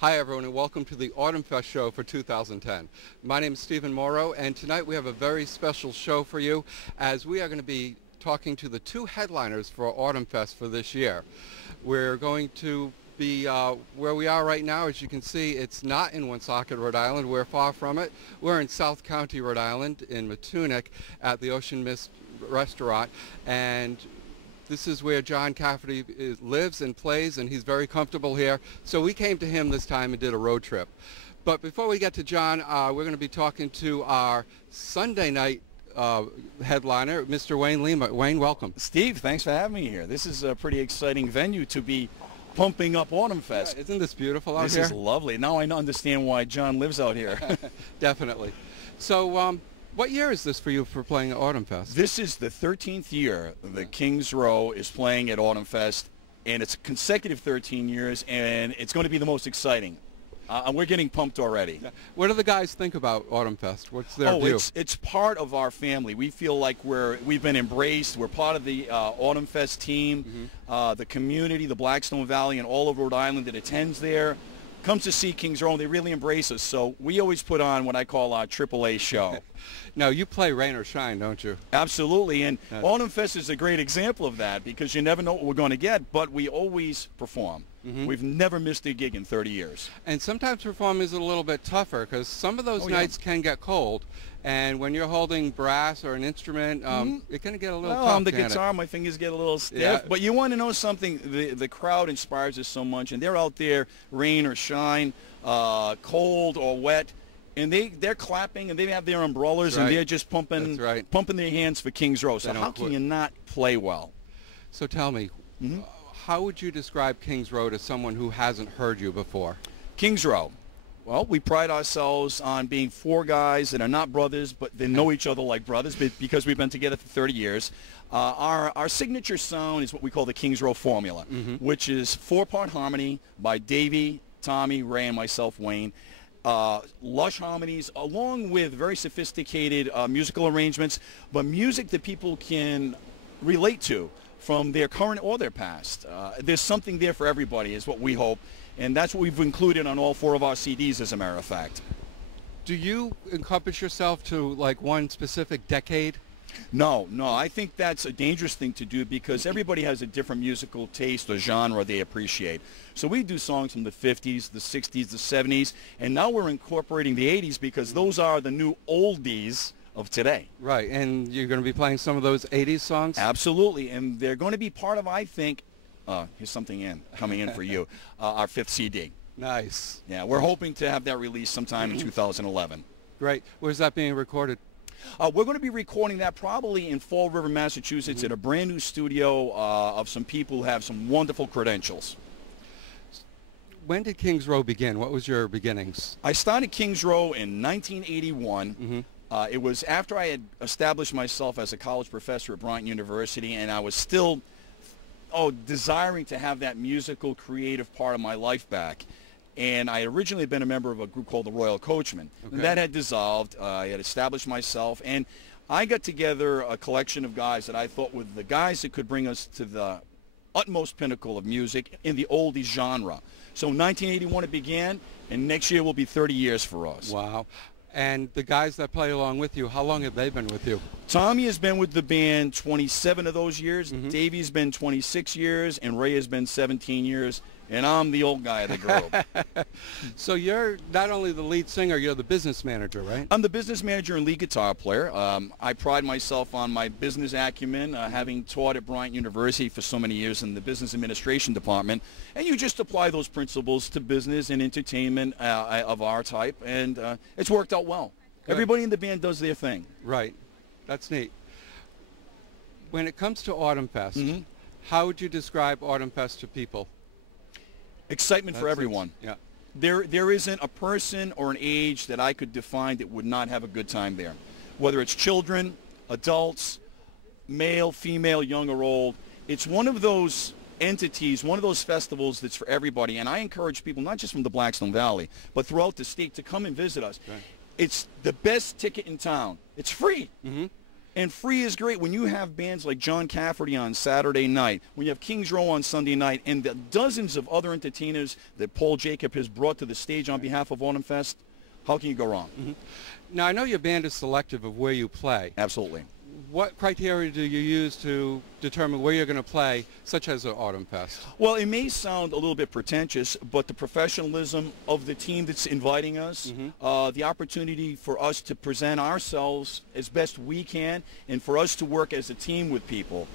Hi everyone and welcome to the Autumnfest show for 2010. My name is Stephen Moreau and tonight we have a very special show for you as we are going to be talking to the two headliners for Autumnfest for this year. We're going to be where we are right now. As you can see, it's not in Woonsocket, Rhode Island. We're far from it. We're in South County, Rhode Island in Matunic at the Ocean Mist restaurant, and this is where John Cafferty lives and plays, and he's very comfortable here. So we came to him this time and did a road trip. But before we get to John, we're going to be talking to our Sunday night headliner, Mr. Wayne Lima. Wayne, welcome. Steve, thanks for having me here. This is a pretty exciting venue to be pumping up Autumnfest. Yeah, isn't this beautiful out here? This is lovely. Now I understand why John lives out here. Definitely. So, what year is this for you for playing at Autumnfest? This is the 13th year the Kings Row is playing at Autumnfest, and it's consecutive 13 years, and it's going to be the most exciting. We're getting pumped already. What do the guys think about Autumnfest? What's their view? It's part of our family. We feel like we've been embraced. We're part of the Autumnfest team, the community, the Blackstone Valley, and all of Rhode Island that attends there comes to see Kings Row, and they really embrace us. So we always put on what I call our AAA show. Now, you play rain or shine, don't you? Absolutely, and Autumnfest is a great example of that because you never know what we're going to get, but we always perform. We've never missed a gig in 30 years. And sometimes performing is a little bit tougher because some of those nights can get cold, and when you're holding brass or an instrument, it can get a little tough. On the guitar, my fingers get a little stiff. Yeah. But you want to know something? The crowd inspires us so much, and they're out there, rain or shine, cold or wet, and they're clapping, and they have their umbrellas, and they're just pumping their hands for Kings Row. So how can you not play well? So tell me, how would you describe Kings Row to someone who hasn't heard you before? Kings Row. Well, we pride ourselves on being four guys that are not brothers, but they know each other like brothers because we've been together for 30 years. Our signature sound is what we call the Kings Row formula, which is four-part harmony by Davey, Tommy, Ray, and myself, Wayne. Lush harmonies, along with very sophisticated musical arrangements, but music that people can relate to from their current or their past. There's something there for everybody is what we hope, and that's what we've included on all four of our CDs, as a matter of fact. Do you encompass yourself to like one specific decade? No, I think that's a dangerous thing to do because everybody has a different musical taste or genre they appreciate. So we do songs from the 50s, the 60s, the 70s, and now we're incorporating the 80s because those are the new oldies of today. Right, and you're going to be playing some of those 80s songs? Absolutely, and they're going to be part of, I think, here's something coming in for you, our 5th CD. Nice. Yeah, we're hoping to have that released sometime in 2011. Great. Where's that being recorded? We're going to be recording that probably in Fall River, Massachusetts at a brand new studio of some people who have some wonderful credentials. When did Kings Row begin? What was your beginnings? I started Kings Row in 1981. It was after I had established myself as a college professor at Bryant University, and I was still desiring to have that musical, creative part of my life back. And I had originally been a member of a group called the Royal Coachmen. And that had dissolved. I had established myself, and I got together a collection of guys that I thought were the guys that could bring us to the utmost pinnacle of music in the oldies genre. So in 1981 it began, and next year will be 30 years for us. Wow. And the guys that play along with you, how long have they been with you? Tommy has been with the band 27 of those years. Davey's been 26 years, and Ray has been 17 years. And I'm the old guy of the group. So you're not only the lead singer, you're the business manager, right? I'm the business manager and lead guitar player. I pride myself on my business acumen, having taught at Bryant University for so many years in the business administration department. And you just apply those principles to business and entertainment of our type, and it's worked out well. Good. Everybody in the band does their thing. Right. That's neat. When it comes to Autumnfest, how would you describe Autumnfest to people? Excitement for everyone. Yeah. There isn't a person or an age that I could define that would not have a good time there. Whether it's children, adults, male, female, young or old, it's one of those entities, one of those festivals that's for everybody. And I encourage people, not just from the Blackstone Valley, but throughout the state to come and visit us. Right. It's the best ticket in town. It's free. And free is great when you have bands like John Cafferty on Saturday night, when you have Kings Row on Sunday night, and the dozens of other entertainers that Paul Jacob has brought to the stage on behalf of Autumnfest. How can you go wrong? Mm-hmm. Now, I know your band is selective of where you play. Absolutely. What criteria do you use to determine where you're going to play, such as an Autumnfest? Well, it may sound a little bit pretentious, but the professionalism of the team that's inviting us, the opportunity for us to present ourselves as best we can, and for us to work as a team with people.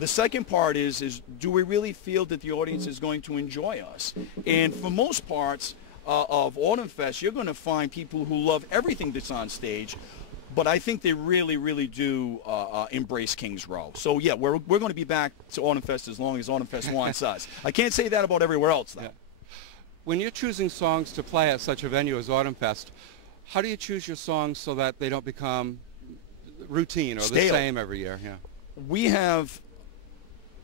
The second part is do we really feel that the audience is going to enjoy us? And for most parts of Autumnfest, you're going to find people who love everything that's on stage, but I think they really, really do embrace Kings Row. So, yeah, we're going to be back to Autumnfest as long as Autumnfest wants us. I can't say that about everywhere else, though. Yeah. When you're choosing songs to play at such a venue as Autumnfest, how do you choose your songs so that they don't become routine or Stale. the same every year? Yeah. We have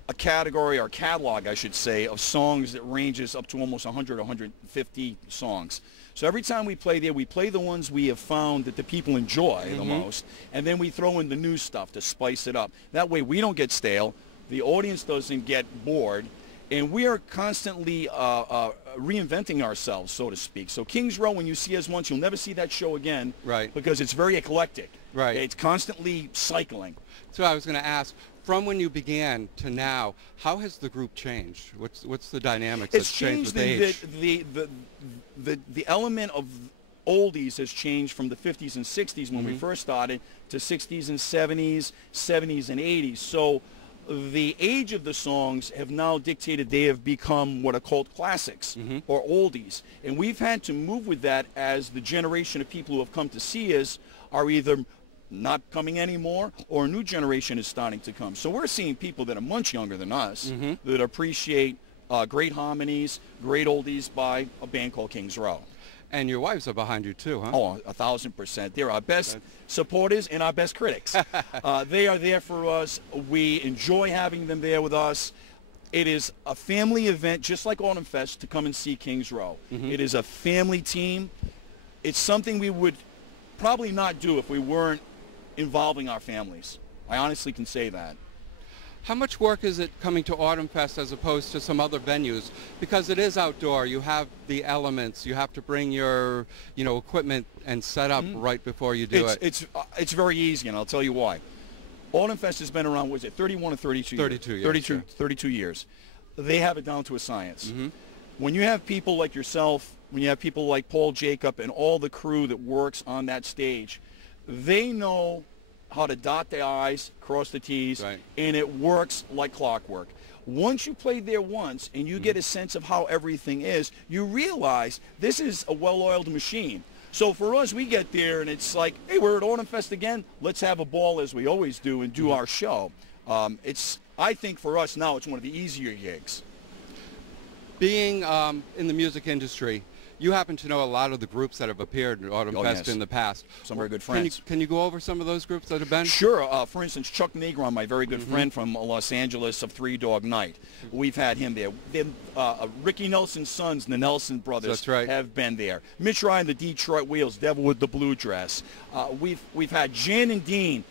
a category, or catalog, I should say, of songs that ranges up to almost 100 or 150 songs. So every time we play there, we play the ones we have found that the people enjoy the most, and then we throw in the new stuff to spice it up. That way we don't get stale, the audience doesn't get bored, and we are constantly reinventing ourselves, so to speak. So Kings Row, when you see us once, you'll never see that show again, Right. because it's very eclectic. Right. It's constantly cycling. So I was going to ask, from when you began to now, how has the group changed? What's the dynamics that's changed with age? The element of oldies has changed from the 50s and 60s when we first started to 60s and 70s, 70s and 80s. So the age of the songs have now dictated they have become what are called classics or oldies. And we've had to move with that as the generation of people who have come to see us are either not coming anymore, or a new generation is starting to come. So we're seeing people that are much younger than us that appreciate great harmonies, great oldies by a band called Kings Row. And your wives are behind you too, huh? Oh, 1,000%. They're our best supporters and our best critics. They are there for us. We enjoy having them there with us. It is a family event, just like Autumnfest, to come and see Kings Row. It is a family team. It's something we would probably not do if we weren't involving our families. I honestly can say that. How much work is it coming to Autumnfest as opposed to some other venues? Because it is outdoor. You have the elements. You have to bring your, equipment and set up right before you do it. It's very easy, and I'll tell you why. Autumnfest has been around, was it 31 or 32 years? 32 years. 32 years. They have it down to a science. When you have people like yourself, when you have people like Paul Jacob and all the crew that works on that stage, they know how to dot the I's, cross the T's, and it works like clockwork. Once you play there once and you get a sense of how everything is, you realize this is a well-oiled machine. So for us, we get there and it's like, hey, we're at Autumnfest again. Let's have a ball as we always do and do our show. I think for us now, it's one of the easier gigs. Being in the music industry, you happen to know a lot of the groups that have appeared at Autumnfest in the past. Some very good friends. Can you go over some of those groups that have been? Sure. For instance, Chuck Negron, my very good friend from Los Angeles of Three Dog Night. We've had him there. Then, Ricky Nelson's sons, the Nelson brothers, have been there. Mitch Ryan, the Detroit Wheels, Devil with the Blue Dress. We've had Jan and Dean,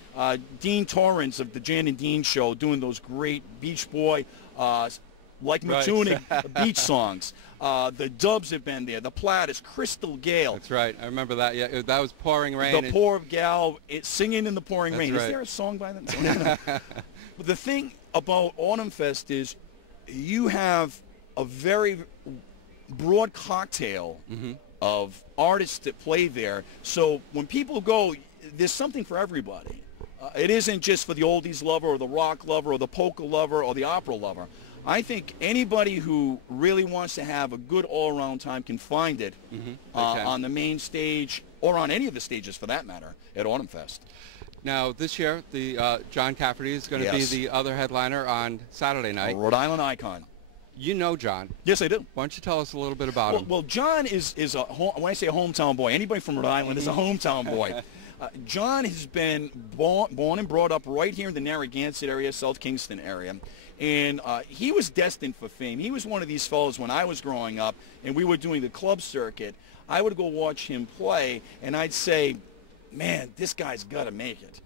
Dean Torrance of the Jan and Dean Show, doing those great Beach Boy, like Matunic beach songs. The Dubs have been there. The Platters, Crystal Gale. That's right. I remember that. Yeah, that was Pouring Rain. The Poor Gal, singing in the pouring rain. Is there a song by them? But the thing about Autumnfest is you have a very broad cocktail of artists that play there. So when people go, there's something for everybody. It isn't just for the oldies lover or the rock lover or the polka lover or the opera lover. I think anybody who really wants to have a good all-around time can find it on the main stage or on any of the stages, for that matter, at Autumnfest. Now, this year, the John Cafferty is going to be the other headliner on Saturday night. A Rhode Island icon. You know John. Yes, I do. Why don't you tell us a little bit about him? Well, John is when I say a hometown boy, anybody from Rhode Island is a hometown boy. John has been born and brought up right here in the Narragansett area, South Kingston area. And he was destined for fame. He was one of these fellows when I was growing up and we were doing the club circuit. I would go watch him play and I'd say, man, this guy's got to make it.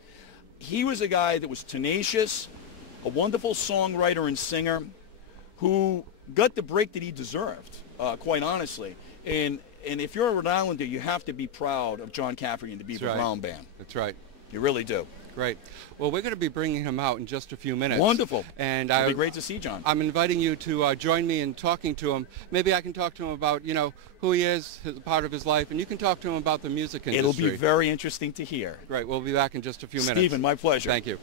he was a guy that was tenacious, a wonderful songwriter and singer who got the break that he deserved, quite honestly. And if you're a Rhode Islander, you have to be proud of John Cafferty and the Beaver Brown Band. That's right. You really do. Great. Well, we're going to be bringing him out in just a few minutes. Wonderful. And it'll be great to see John. I'm inviting you to join me in talking to him. Maybe I can talk to him about, who he is, part of his life, and you can talk to him about the music industry. It'll be very interesting to hear. Great. We'll be back in just a few minutes. Stephen, my pleasure. Thank you.